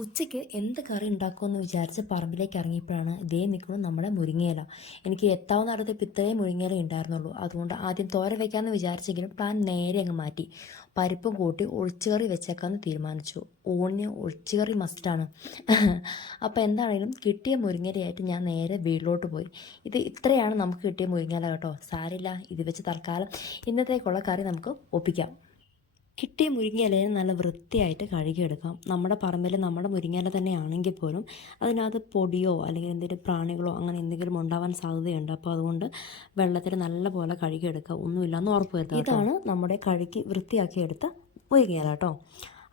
ഉച്ചയ്ക്ക് എന്ത് കറി ഉണ്ടാക്കുമെന്ന് വിചാരിച്ച് പറമ്പിലേക്ക് ഇറങ്ങിയപ്പോഴാണ് ഇതേ നിൽക്കുന്നത് നമ്മുടെ മുരിങ്ങയില. എനിക്ക് എത്താവുന്ന അടുത്ത് ഇത്രയും മുരിങ്ങയില ഉണ്ടായിരുന്നുള്ളൂ. അതുകൊണ്ട് ആദ്യം തോര വയ്ക്കാമെന്ന് വിചാരിച്ചെങ്കിലും പ്ലാൻ നേരെ അങ്ങ് മാറ്റി. പരിപ്പും കൂട്ടി ഒഴിച്ചുകറി വെച്ചേക്കാമെന്ന് തീരുമാനിച്ചു. ഊണിന് ഒഴിച്ചുകറി മസ്റ്റാണ്. അപ്പോൾ എന്താണെങ്കിലും കിട്ടിയ മുരിങ്ങയിലയായിട്ട് ഞാൻ നേരെ വീട്ടിലോട്ട് പോയി. ഇത് ഇത്രയാണ് നമുക്ക് കിട്ടിയ മുരിങ്ങയില കേട്ടോ. സാരില്ല, ഇത് വെച്ച് തൽക്കാലം ഇന്നത്തേക്കുള്ള കറി നമുക്ക് ഒപ്പിക്കാം. കിട്ടിയ മുരിങ്ങയിലയെ നല്ല വൃത്തിയായിട്ട് കഴുകിയെടുക്കാം. നമ്മുടെ പറമ്പിൽ നമ്മുടെ മുരിങ്ങയില തന്നെ ആണെങ്കിൽ പോലും അതിനകത്ത് പൊടിയോ അല്ലെങ്കിൽ എന്തെങ്കിലും പ്രാണികളോ അങ്ങനെ എന്തെങ്കിലും ഉണ്ടാവാൻ സാധ്യതയുണ്ട്. അപ്പോൾ അതുകൊണ്ട് വെള്ളത്തിൽ നല്ല പോലെ കഴുകിയെടുക്കുക, ഒന്നുമില്ലെന്ന് ഉറപ്പ് വരുത്തുക. ഇതാണ് നമ്മുടെ കഴുകി വൃത്തിയാക്കിയെടുത്ത മുരിങ്ങയില കേട്ടോ.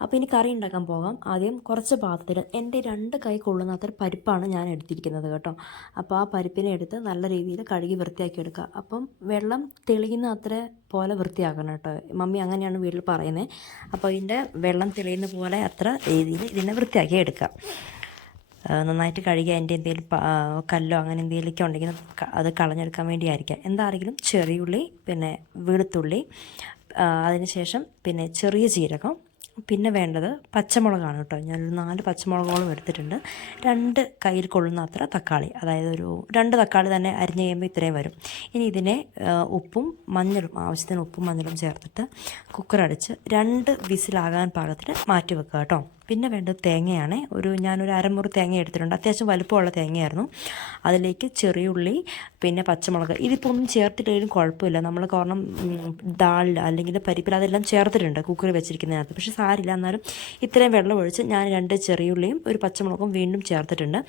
അപ്പോൾ ഇനി കറി ഉണ്ടാക്കാൻ പോകാം. ആദ്യം കുറച്ച് പാത്രത്തിൽ എൻ്റെ 2 കൈ കൊള്ളുന്ന അത്ര പരിപ്പാണ് ഞാൻ എടുത്തിരിക്കുന്നത് കേട്ടോ. അപ്പോൾ ആ പരിപ്പിനെ എടുത്ത് നല്ല രീതിയിൽ കഴുകി വൃത്തിയാക്കി എടുക്കുക. അപ്പം വെള്ളം തെളിയുന്ന അത്ര പോലെ വൃത്തിയാക്കണം കേട്ടോ. മമ്മി അങ്ങനെയാണ് വീട്ടിൽ പറയുന്നത്. അപ്പോൾ ഇതിൻ്റെ വെള്ളം തെളിയുന്ന പോലെ അത്ര രീതിയിൽ ഇതിനെ വൃത്തിയാക്കി എടുക്കുക. നന്നായിട്ട് കഴുകി അതിൻ്റെ എന്തെങ്കിലും കല്ലോ അങ്ങനെ എന്തെങ്കിലുമൊക്കെ ഉണ്ടെങ്കിൽ അത് കളഞ്ഞെടുക്കാൻ വേണ്ടിയായിരിക്കാം. എന്താണെങ്കിലും ചെറിയുള്ളി, പിന്നെ വെളുത്തുള്ളി, അതിനുശേഷം പിന്നെ ചെറിയ ജീരകം, പിന്നെ വേണ്ടത് പച്ചമുളകാണ് കേട്ടോ. ഞാനൊരു 4 പച്ചമുളകോളം എടുത്തിട്ടുണ്ട്. 2 കയ്യിൽ കൊള്ളുന്ന അത്ര തക്കാളി, അതായത് ഒരു 2 തക്കാളി തന്നെ അരിഞ്ഞ് കഴിയുമ്പോൾ ഇത്രയും വരും. ഇനി ഇതിനെ ഉപ്പും മഞ്ഞളും, ആവശ്യത്തിന് ഉപ്പും മഞ്ഞളും ചേർത്തിട്ട് കുക്കറടിച്ച് 2 വിസിലാകാൻ പാകത്തിന് മാറ്റി വെക്കുക കേട്ടോ. പിന്നെ വേണ്ടത് തേങ്ങയാണ്. ഞാനൊരു അരമുറി തേങ്ങ എടുത്തിട്ടുണ്ട്. അത്യാവശ്യം വലുപ്പമുള്ള തേങ്ങയായിരുന്നു. അതിലേക്ക് ചെറിയുള്ളി, പിന്നെ പച്ചമുളക്. ഇതിപ്പോൾ ഒന്നും ചേർത്തിട്ടില്ലെങ്കിലും കുഴപ്പമില്ല. നമ്മൾ കാരണം ദാളിൽ അല്ലെങ്കിൽ പരിപ്പിൽ അതെല്ലാം ചേർത്തിട്ടുണ്ട് കുക്കറിൽ വെച്ചിരിക്കുന്നതിനകത്ത്. പക്ഷേ സാരില്ല, എന്നാലും ഇത്രയും വെള്ളം ഒഴിച്ച് ഞാൻ 2 ചെറിയുള്ളിയും ഒരു പച്ചമുളകും വീണ്ടും ചേർത്തിട്ടുണ്ട്.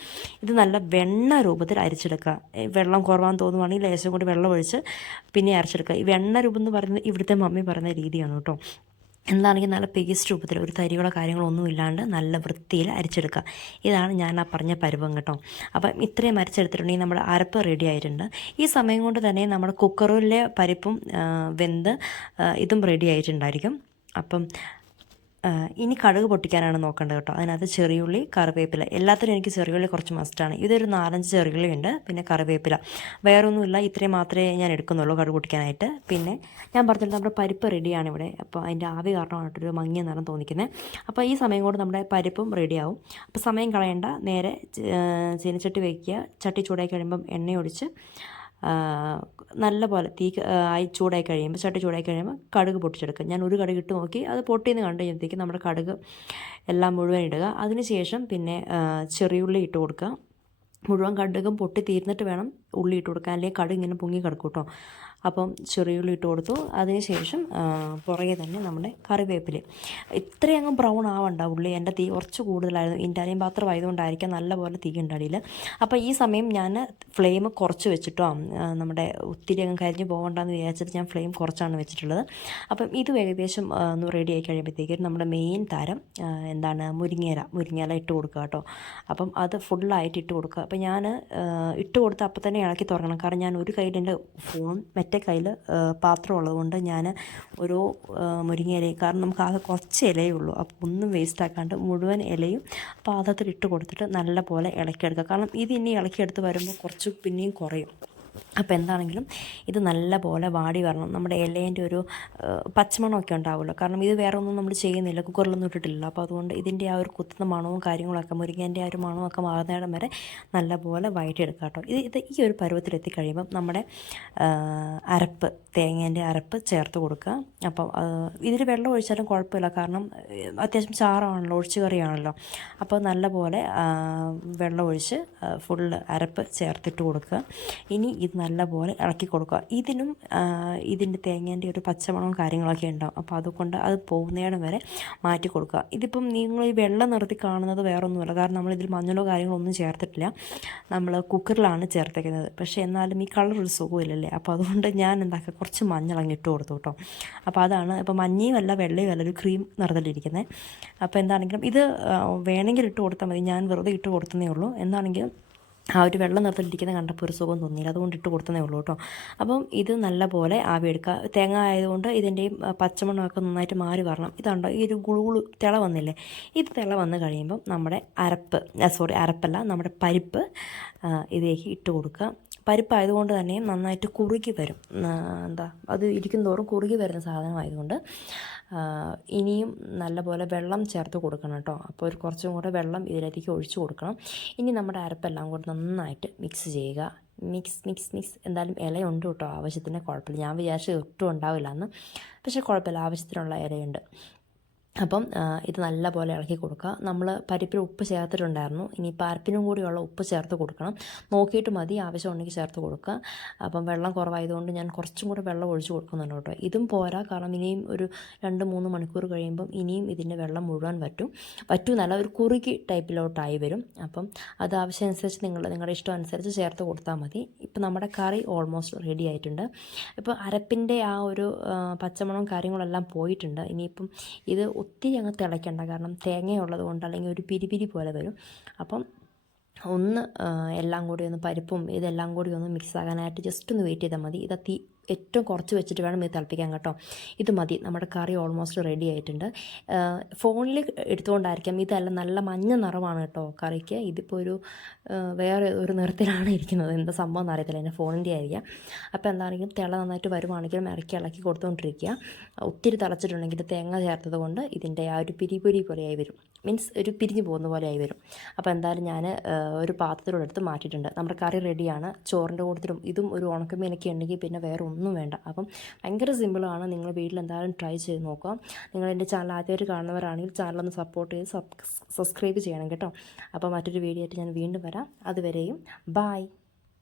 ഇത് നല്ല വെണ്ണ രൂപത്തിൽ അരിച്ചെടുക്കുക. വെള്ളം കുറവാന്ന് തോന്നുവാണെങ്കിൽ ലേശം കൂടി വെള്ളം ഒഴിച്ച് പിന്നെ അരച്ചെടുക്കുക. ഈ വെണ്ണ രൂപം എന്ന് പറയുന്നത് ഇവിടുത്തെ മമ്മി പറയുന്ന രീതിയാണ് കേട്ടോ. എന്താണെങ്കിൽ നല്ല പേസ്റ്റ് രൂപത്തിൽ ഒരു തരികളോ കാര്യങ്ങളോ ഒന്നും ഇല്ലാണ്ട് നല്ല വൃത്തിയിൽ അരിച്ചെടുക്കുക. ഇതാണ് ഞാൻ ആ പറഞ്ഞ പരുവം കേട്ടോ. അപ്പം ഇത്രയും അരിച്ചെടുത്തിട്ടുണ്ടെങ്കിൽ നമ്മുടെ അരപ്പ് റെഡി ആയിട്ടുണ്ട്. ഈ സമയം കൊണ്ട് തന്നെ നമ്മുടെ കുക്കറിലെ പരിപ്പും വെന്ത് ഇതും റെഡി ആയിട്ടുണ്ടായിരിക്കും. അപ്പം ഇനി കടുക് പൊട്ടിക്കാനാണ് നോക്കേണ്ടത് കേട്ടോ. അതിനകത്ത് ചെറിയുള്ളി, കറിവേപ്പില, എല്ലാത്തിനും എനിക്ക് ചെറിയുള്ളി കുറച്ച് മസ്റ്റാണ്. ഇതൊരു 4-5 ചെറിയുള്ളി ഉണ്ട്, പിന്നെ കറിവേപ്പില. വേറൊന്നുമില്ല, ഇത്രയും മാത്രമേ ഞാൻ എടുക്കുന്നുള്ളൂ കടുക് പൊട്ടിക്കാനായിട്ട്. പിന്നെ ഞാൻ പറഞ്ഞിട്ട് നമ്മുടെ പരിപ്പ് റെഡിയാണ് ഇവിടെ. അപ്പോൾ അതിൻ്റെ ആവി കാരണമായിട്ടൊരു മങ്ങിയ നിറം തോന്നിക്കുന്നത്. അപ്പോൾ ഈ സമയം കൊണ്ട് നമ്മുടെ പരിപ്പും റെഡിയാവും. അപ്പോൾ സമയം കളയേണ്ട, നേരെ ചീനച്ചട്ടി വയ്ക്കുക. ചട്ടി ചൂടായി കഴിയുമ്പം എണ്ണയൊഴിച്ച് നല്ല പോലെ ചൂടായി കഴിയുമ്പോൾ, ചട്ടി ചൂടായി കഴിയുമ്പോൾ കടുക് പൊട്ടിച്ചെടുക്കുക. ഞാൻ ഒരു കടുക് ഇട്ട് നോക്കി, അത് പൊട്ടിയെന്ന് കണ്ടു കഴിയുമ്പോഴത്തേക്കും നമ്മുടെ കടുക് എല്ലാം മുഴുവൻ ഇടുക. അതിനുശേഷം പിന്നെ ചെറിയുള്ളി ഇട്ട് കൊടുക്കുക. മുഴുവൻ കടുകും പൊട്ടി തീർന്നിട്ട് വേണം ഉള്ളി ഇട്ട് കൊടുക്കാൻ, അല്ലെങ്കിൽ കടുക് ഇങ്ങനെ പൊങ്ങി കിടക്കും കേട്ടോ. അപ്പം ചെറിയുള്ളി ഇട്ട് കൊടുത്തു. അതിനുശേഷം പുറകെ തന്നെ നമ്മുടെ കറിവേപ്പില. ഇത്രയങ്ങ് ബ്രൗൺ ആവണ്ട ഉള്ളി. എൻ്റെ തീ കുറച്ച് കൂടുതലായിരുന്നു. ഇൻഡാലിയം പാത്രം ആയതുകൊണ്ടായിരിക്കാം നല്ലപോലെ തീ ഉണ്ടാടിയില്ല. അപ്പോൾ ഈ സമയം ഞാൻ ഫ്ലെയിം കുറച്ച് വെച്ചിട്ടോ, നമ്മുടെ ഒത്തിരി അങ്ങ് കരിഞ്ഞ് പോകണ്ടെന്ന് വിചാരിച്ചിട്ട് ഞാൻ ഫ്ലെയിം കുറച്ചാണ് വെച്ചിട്ടുള്ളത്. അപ്പം ഇത് ഏകദേശം ഒന്ന് റെഡി ആയി കഴിയുമ്പോഴത്തേക്കും നമ്മുടെ മെയിൻ താരം എന്താണ്, മുരിങ്ങയില ഇട്ട് കൊടുക്കുക കേട്ടോ. അപ്പം അത് ഫുള്ളായിട്ട് ഇട്ട് കൊടുക്കുക. അപ്പം ഞാൻ ഇട്ട് കൊടുത്ത് അപ്പം തന്നെ ഇളക്കി തുറക്കണം. കാരണം ഞാൻ ഒരു കയ്യിൽ എൻ്റെ ഫോൺ, മറ്റേ കയ്യിൽ പാത്രം ഉള്ളതുകൊണ്ട് ഞാൻ ഓരോ മുരിങ്ങയിലയും, കാരണം നമുക്ക് ആകെ കുറച്ച് ഇലയേ ഉള്ളൂ, അപ്പോൾ ഒന്നും വേസ്റ്റ് ആക്കാണ്ട് മുഴുവൻ ഇലയും പാത്രത്തിൽ ഇട്ട് കൊടുത്തിട്ട് നല്ല പോലെ ഇളക്കിയെടുക്കുക. കാരണം ഇത് ഇനി ഇളക്കിയെടുത്ത് വരുമ്പോൾ കുറച്ച് പിന്നെയും കുറയും. അപ്പോൾ എന്താണെങ്കിലും ഇത് നല്ല പോലെ വാടി വരണം. നമ്മുടെ ഇലേൻ്റെ ഒരു പച്ചമണമൊക്കെ ഉണ്ടാവുമല്ലോ, കാരണം ഇത് വേറെ ഒന്നും നമ്മൾ ചെയ്യുന്നില്ല, കുക്കറിലൊന്നും ഇട്ടിട്ടില്ല. അപ്പോൾ അതുകൊണ്ട് ഇതിൻ്റെ ആ ഒരു കുത്തുന്ന മണവും കാര്യങ്ങളൊക്കെ, മുരിങ്ങേൻ്റെ ആ ഒരു മണമൊക്കെ മാറുന്നിടം വരെ നല്ല പോലെ വഴറ്റിയെടുക്കുക കേട്ടോ. ഈ ഒരു പരുവത്തിലെത്തി കഴിയുമ്പം നമ്മുടെ തേങ്ങേൻ്റെ അരപ്പ് ചേർത്ത് കൊടുക്കുക. അപ്പം ഇതിൽ വെള്ളം ഒഴിച്ചാലും കുഴപ്പമില്ല, കാരണം അത്യാവശ്യം ചാറാണല്ലോ, ഒഴിച്ച് കറിയാണല്ലോ. അപ്പോൾ നല്ല പോലെ വെള്ളം ഒഴിച്ച് ഫുള്ള് അരപ്പ് ചേർത്തിട്ട് കൊടുക്കുക. ഇനി ഇത് നല്ലപോലെ ഇളക്കി കൊടുക്കുക. ഇതിൻ്റെ തേങ്ങേൻ്റെ ഒരു പച്ചമണവും കാര്യങ്ങളൊക്കെ ഉണ്ടാവും. അപ്പോൾ അതുകൊണ്ട് അത് പോകുന്നയിടം വരെ മാറ്റി കൊടുക്കുക. ഇതിപ്പം നിങ്ങൾ ഈ വെള്ളം നിറത്തി കാണുന്നത് വേറൊന്നുമല്ല, കാരണം നമ്മളിതിൽ മഞ്ഞളോ കാര്യങ്ങളോ ഒന്നും ചേർത്തിട്ടില്ല, നമ്മൾ കുക്കറിലാണ് ചേർത്തേക്കുന്നത്. പക്ഷേ എന്നാലും ഈ കളർ ഒരു സുഖമില്ലല്ലേ. അപ്പോൾ അതുകൊണ്ട് ഞാൻ എന്താക്കുക, കുറച്ച് മഞ്ഞളങ്ങ് ഇട്ട് കൊടുത്തു കേട്ടോ. അപ്പോൾ അതാണ്, ഇപ്പോൾ മഞ്ഞയും അല്ല വെള്ളയും അല്ല, ഒരു ക്രീം നിറത്തിലിരിക്കുന്നത്. അപ്പോൾ എന്താണെങ്കിലും ഇത് വേണമെങ്കിൽ ഇട്ട് കൊടുത്താൽ മതി. ഞാൻ വെറുതെ ഇട്ട് കൊടുത്തതേ ഉള്ളൂ. എന്താണെങ്കിലും ആ ഒരു വെള്ളം നിറത്തിലിരിക്കുന്നത് കണ്ടപ്പോൾ ഒരു സുഖം തോന്നിയില്ല, അതുകൊണ്ട് ഇട്ട് കൊടുത്തതേ ഉള്ളൂ കേട്ടോ. അപ്പം ഇത് നല്ല പോലെ ആവി എടുക്കുക. തേങ്ങ ആയതുകൊണ്ട് ഇതിൻ്റെയും പച്ചമണ്ണമൊക്കെ നന്നായിട്ട് മാറി വരണം. ഇതുണ്ടോ, ഈ ഒരു ഗുളുഗുളു തിള വന്നില്ലേ, ഇത് തിള വന്ന് കഴിയുമ്പം നമ്മുടെ അരപ്പല്ല, നമ്മുടെ പരിപ്പ് ഇതിലേക്ക് ഇട്ട് കൊടുക്കുക. പരിപ്പായതുകൊണ്ട് തന്നെയും നന്നായിട്ട് കുറുകി വരും. അത് ഇരിക്കും തോറും കുറുകി വരുന്ന സാധനമായതുകൊണ്ട് ഇനിയും നല്ലപോലെ വെള്ളം ചേർത്ത് കൊടുക്കണം കേട്ടോ. അപ്പോൾ ഒരു കുറച്ചും കൂടെ വെള്ളം ഇതിലേക്ക് ഒഴിച്ച് കൊടുക്കണം. ഇനി നമ്മുടെ അരപ്പെല്ലാം കൂടെ നന്നായിട്ട് മിക്സ് ചെയ്യുക. മിക്സ് എന്തായാലും ഇലയുണ്ട് കേട്ടോ, ആവശ്യത്തിന്. കുഴപ്പമില്ല, ഞാൻ വിചാരിച്ച് ഒട്ടും ഉണ്ടാവില്ല എന്ന്, പക്ഷേ കുഴപ്പമില്ല, ആവശ്യത്തിനുള്ള ഇലയുണ്ട്. അപ്പം ഇത് നല്ലപോലെ ഇളക്കി കൊടുക്കുക. നമ്മൾ പരിപ്പിൽ ഉപ്പ് ചേർത്തിട്ടുണ്ടായിരുന്നു, ഇനി പരിപ്പിനും കൂടിയുള്ള ഉപ്പ് ചേർത്ത് കൊടുക്കണം. നോക്കിയിട്ട് മതി, ആവശ്യമുണ്ടെങ്കിൽ ചേർത്ത് കൊടുക്കുക. അപ്പം വെള്ളം കുറവായതുകൊണ്ട് ഞാൻ കുറച്ചും കൂടെ വെള്ളം ഒഴിച്ച് കൊടുക്കുന്നുണ്ട് കേട്ടോ. ഇതും പോരാ, കാരണം ഇനിയും ഒരു 2-3 മണിക്കൂർ കഴിയുമ്പം ഇനിയും ഇതിൻ്റെ വെള്ളം മുഴുവൻ വറ്റുമെന്നല്ല, ഒരു കുറുകി ടൈപ്പിലോട്ടായി വരും. അപ്പം അത് ആവശ്യമനുസരിച്ച് നിങ്ങളുടെ ഇഷ്ടം അനുസരിച്ച് ചേർത്ത് കൊടുത്താൽ മതി. ഇപ്പം നമ്മുടെ കറി ഓൾമോസ്റ്റ് റെഡി ആയിട്ടുണ്ട്. ഇപ്പോൾ അരപ്പിൻ്റെ ആ ഒരു പച്ചമണവും കാര്യങ്ങളെല്ലാം പോയിട്ടുണ്ട്. ഇനിയിപ്പം ഇത് ഒത്തിരി അങ്ങ് തിളയ്ക്കണ്ട, കാരണം തേങ്ങയുള്ളത് കൊണ്ട് അല്ലെങ്കിൽ ഒരു പിരി പോലെ വരും. അപ്പം ഒന്ന് എല്ലാം കൂടി ഒന്ന് പരിപ്പും ഇതെല്ലാം കൂടി ഒന്ന് മിക്സ് ആകാനായിട്ട് ജസ്റ്റ് ഒന്ന് വെയിറ്റ് ചെയ്താൽ മതി. ഇത് ഏറ്റവും കുറച്ച് വെച്ചിട്ട് വേണം ഇത് തിളപ്പിക്കാൻ കേട്ടോ. ഇത് മതി, നമ്മുടെ കറി ഓൾമോസ്റ്റ് റെഡി ആയിട്ടുണ്ട്. ഫോണിൽ എടുത്തുകൊണ്ടായിരിക്കാം, ഇതല്ല നല്ല മഞ്ഞ നിറമാണ് കേട്ടോ കറിക്ക്. ഇതിപ്പോൾ വേറെ ഒരു നിറത്തിലാണ് ഇരിക്കുന്നത്, എന്താ സംഭവം എന്നറിയത്തില്ല, എൻ്റെ ഫോണിൻ്റെ ആയിരിക്കാം. അപ്പോൾ എന്താണെങ്കിലും തിള നന്നായിട്ട് വരുവാണെങ്കിലും ഇളക്കി കൊടുത്തുകൊണ്ടിരിക്കുക. ഒത്തിരി തിളച്ചിട്ടുണ്ടെങ്കിൽ തേങ്ങ ചേർത്തത് കൊണ്ട് ഇതിൻ്റെ ആ ഒരു പിരി പോലെയായി വരും, മീൻസ് ഒരു പിരിഞ്ഞു പോകുന്ന പോലെയായി വരും. അപ്പോൾ എന്തായാലും ഞാൻ ഒരു പാത്രത്തിലൂടെ എടുത്ത് മാറ്റിയിട്ടുണ്ട്. നമ്മുടെ കറി റെഡിയാണ്. ചോറിൻ്റെ കൂട്ടത്തിലും ഇതും ഒരു ഉണക്കമീനൊക്കെ ഉണ്ടെങ്കിൽ പിന്നെ വേറെ ഒന്നും വേണ്ട. അപ്പം ഭയങ്കര സിമ്പിളാണ്, നിങ്ങൾ വീട്ടിൽ എന്തായാലും ട്രൈ ചെയ്ത് നോക്കുക. നിങ്ങൾ എൻ്റെ ചാനൽ ആദ്യമായിട്ട് കാണുന്നവരാണെങ്കിൽ ചാനലൊന്ന് സപ്പോർട്ട് ചെയ്ത് സബ്സ്ക്രൈബ് ചെയ്യണം കേട്ടോ. അപ്പോൾ മറ്റൊരു വീഡിയോ ആയിട്ട് ഞാൻ വീണ്ടും വരാം. അതുവരെയും ബായ്.